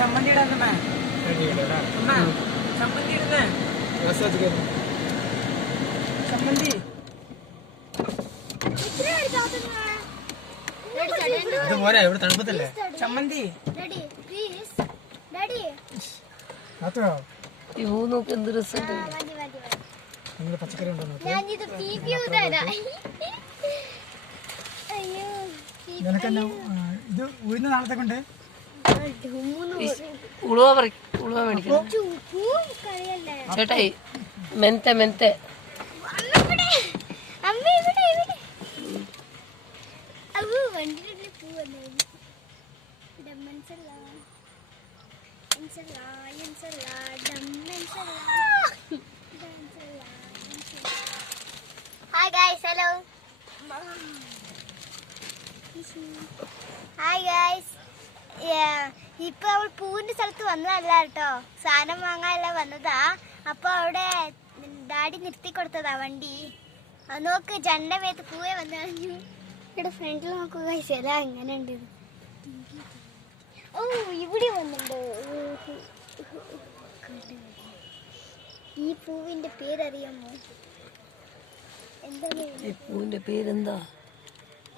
ചമ്മന്തി ഇടാന്നമ്മ അമ്മ ചമ്മന്തി ഇടുന്നേ ചമ്മന്തി ഇവിടെ തണുപ്പത്തല്ലേ ചമ്മന്തി നോക്ക് എന്ത് രസമുണ്ട്. പച്ചക്കറി ഉണ്ടോ നിനക്കെന്നെ ഇത് ഉഴുന്ന നാളത്തേക്ക് ഉണ്ട്. ഉളുവ മേടിക്കണം ചേട്ടായി. മെൻത്തെ Hi guys, hello. Hi guys. ഇപ്പൊ അവൾ പൂവിന്റെ സ്ഥലത്ത് വന്നതല്ല കേട്ടോ, സാധനം വാങ്ങാനല്ല വന്നതാ. അപ്പൊ അവിടെ ഡാഡി നിർത്തി കൊടുത്തതാ വണ്ടി. നോക്ക് ജണ്ട മേത്ത് പൂവേ വന്നു കളഞ്ഞു. ഇവിടെ ഫ്രണ്ടിൽ നോക്കുക ഗൈസ്, എല്ലാം അങ്ങനെ ഉണ്ട്. ഓ ഇവിടെ വന്നിട്ടുണ്ട്. ഈ പൂവിന്റെ പേരറിയാമോ? എന്താണ് ഈ പൂവിന്റെ പേരെന്താ?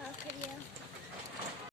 ആക്കറിയാം.